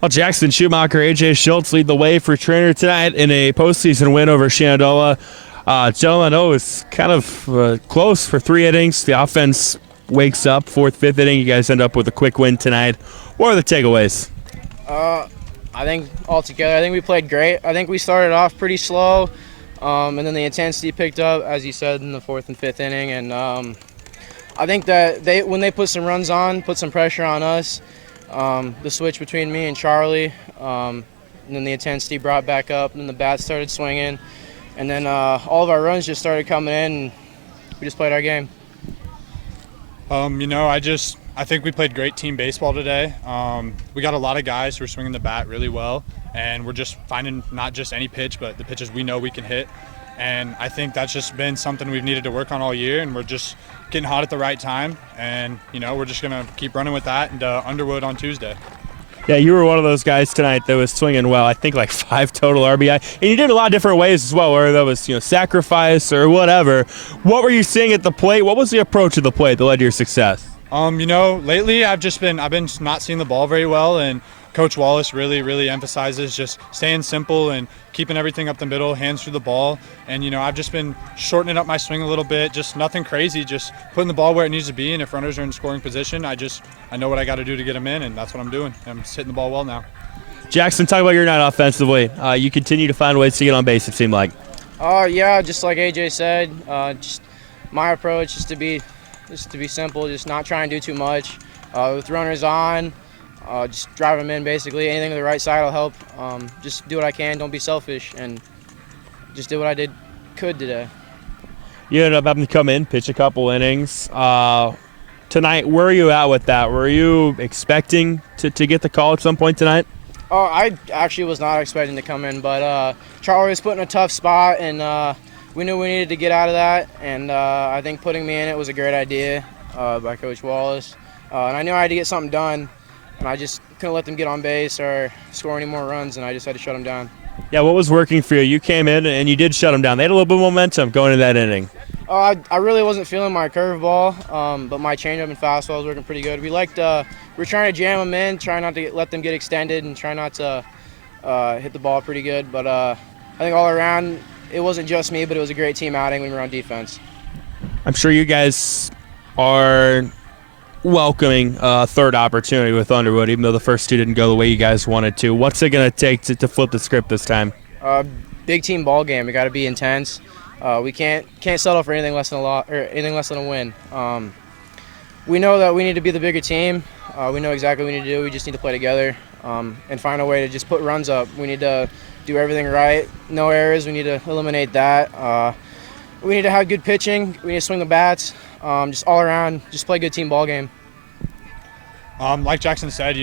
Well, Jackson Schumacher, A.J. Schultz lead the way for Treynor tonight in a postseason win over Shenandoah. Gentlemen, I know it was kind of close for 3 innings. The offense wakes up, 4th, 5th inning. You guys end up with a quick win tonight. What are the takeaways? I think altogether, I think we played great. I think we started off pretty slow, and then the intensity picked up, as you said, in the 4th and 5th inning. And I think that when they put some runs on, put some pressure on us, the switch between me and Charlie, and then the intensity brought back up, and then the bats started swinging, and then all of our runs just started coming in, and we just played our game. I think we played great team baseball today. We got a lot of guys who are swinging the bat really well, and we're just finding not just any pitch, but the pitches we know we can hit. And I think that's just been something we've needed to work on all year, and we're just getting hot at the right time. And, we're just going to keep running with that into Underwood on Tuesday. Yeah, you were one of those guys tonight that was swinging well. I think like 5 total RBI. And you did a lot of different ways as well, whether that was, sacrifice or whatever. What were you seeing at the plate? What was the approach at the plate that led to your success? Lately I've been not seeing the ball very well, and Coach Wallace really emphasizes just staying simple and keeping everything up the middle, hands through the ball. And, I've just been shortening up my swing a little bit, just nothing crazy, just putting the ball where it needs to be. And if runners are in scoring position, I know what I got to do to get them in, and that's what I'm doing. I'm just hitting the ball well now. Jackson, talk about your night offensively. You continue to find ways to get on base, it seemed like. Yeah, just like AJ said, just my approach is to be simple, just not try and do too much. With runners on, just drive them in basically. Anything to the right side will help. Just do what I can, don't be selfish, and just do what I could today. You ended up having to come in, pitch a couple innings. Tonight, where are you at with that? Were you expecting to get the call at some point tonight? Oh, I actually was not expecting to come in, but Charlie was put in a tough spot, and we knew we needed to get out of that, and I think putting me in it was a great idea by Coach Wallace. And I knew I had to get something done, and I just couldn't let them get on base or score any more runs, and I just had to shut them down. Yeah, what was working for you? You came in and you did shut them down. They had a little bit of momentum going into that inning. I really wasn't feeling my curveball, but my changeup and fastball was working pretty good. We were trying to jam them in, try not to let them get extended, and try not to hit the ball pretty good. But I think all around, it wasn't just me, but it was a great team outing when we were on defense. I'm sure you guys are welcoming a third opportunity with Underwood, even though the first 2 didn't go the way you guys wanted to. What's it going to take to flip the script this time? Big team ball game. We got to be intense. We can't settle for anything less than a lot or anything less than a win. We know that we need to be the bigger team. We know exactly what we need to do. We just need to play together and find a way to just put runs up. We need to do everything right. No errors. We need to eliminate that. We need to have good pitching. We need to swing the bats. Just all around, just play good team ball game. Like Jackson said,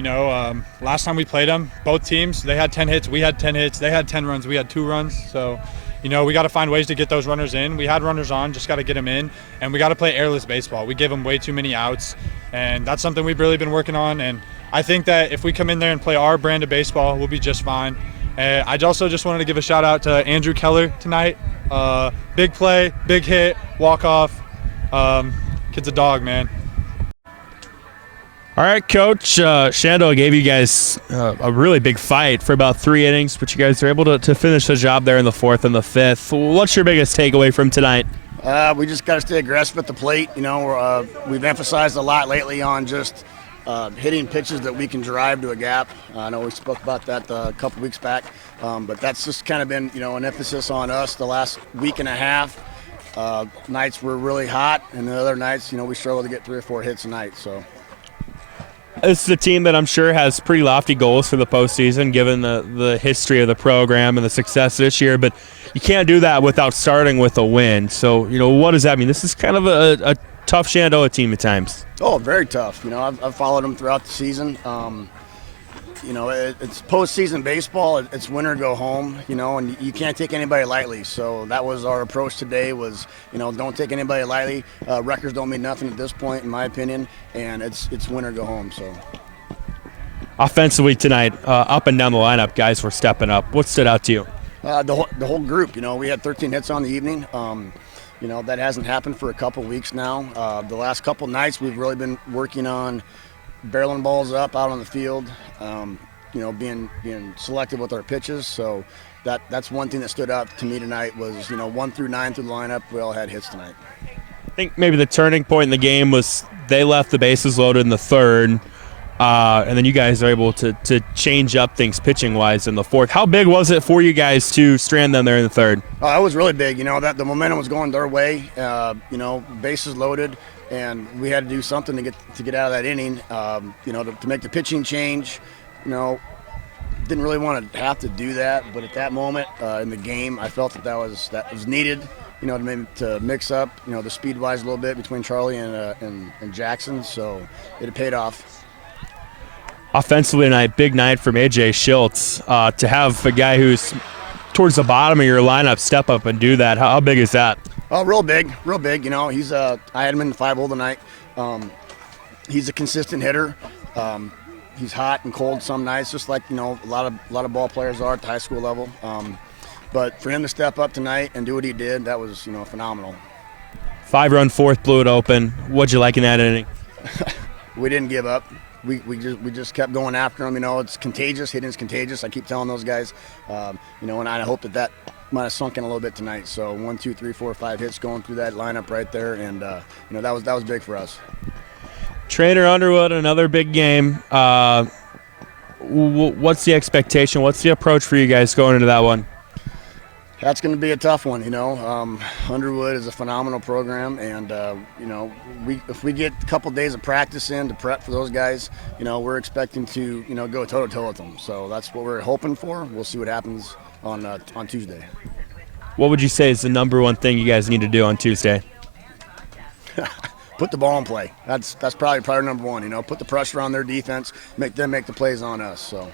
last time we played them, both teams, they had 10 hits, we had 10 hits. They had 10 runs, we had 2 runs. So, we got to find ways to get those runners in. We had runners on, just got to get them in. And we got to play airless baseball. We give them way too many outs. And that's something we've really been working on. And I think that if we come in there and play our brand of baseball, we'll be just fine. I also just wanted to give a shout out to Andrew Keller tonight. Big play, big hit, walk-off. Kid's a dog, man. All right, Coach. Shenandoah gave you guys a really big fight for about 3 innings, but you guys were able to finish the job there in the 4th and the 5th. What's your biggest takeaway from tonight? We just got to stay aggressive at the plate. We've emphasized a lot lately on just hitting pitches that we can drive to a gap. I know we spoke about that a couple weeks back, but that's just kind of been, an emphasis on us the last week and a half. Nights were really hot, and the other nights, we struggled to get 3 or 4 hits a night. So. This is a team that I'm sure has pretty lofty goals for the postseason, given the history of the program and the success this year. But you can't do that without starting with a win. So, what does that mean? This is kind of a tough Shenandoah team at times. Oh, very tough. I've followed them throughout the season. It's postseason baseball. It's win or go home, and you can't take anybody lightly. So that was our approach today was, don't take anybody lightly. Records don't mean nothing at this point, in my opinion, and it's win or go home. So. Offensively tonight, up and down the lineup, guys were stepping up. What stood out to you? The whole group. We had 13 hits on the evening. That hasn't happened for a couple weeks now. The last couple nights we've really been working on barreling balls up out on the field. being selective with our pitches. So that's one thing that stood out to me tonight was 1 through 9 through the lineup, we all had hits tonight. I think maybe the turning point in the game was they left the bases loaded in the third, and then you guys are able to change up things pitching-wise in the fourth. How big was it for you guys to strand them there in the third? It was really big. That the momentum was going their way. Bases loaded, and we had to do something to get out of that inning. To make the pitching change. Didn't really want to have to do that, but at that moment in the game, I felt that was needed. To mix up, the speed-wise a little bit between Charlie and Jackson. So it paid off. Offensively tonight, big night from A.J. Schultz. To have a guy who's towards the bottom of your lineup step up and do that, how big is that? Oh, real big. He's I had him in the 5-hole tonight. He's a consistent hitter. He's hot and cold some nights, just like a lot of ball players are at the high school level. But for him to step up tonight and do what he did, that was phenomenal. 5-run fourth, blew it open. What'd you like in that inning? We didn't give up. We just kept going after him. It's contagious. Hitting's contagious. I keep telling those guys. And I hope that might have sunk in a little bit tonight. So 1, 2, 3, 4, 5 hits going through that lineup right there, and that was big for us. Treynor Underwood, another big game. What's the expectation? What's the approach for you guys going into that one? That's going to be a tough one, Underwood is a phenomenal program, and if we get a couple days of practice in to prep for those guys, we're expecting to go toe-to-toe with them. So that's what we're hoping for. We'll see what happens on Tuesday. What would you say is the number one thing you guys need to do on Tuesday? Put the ball in play. That's probably number one. Put the pressure on their defense, make them make the plays on us. So.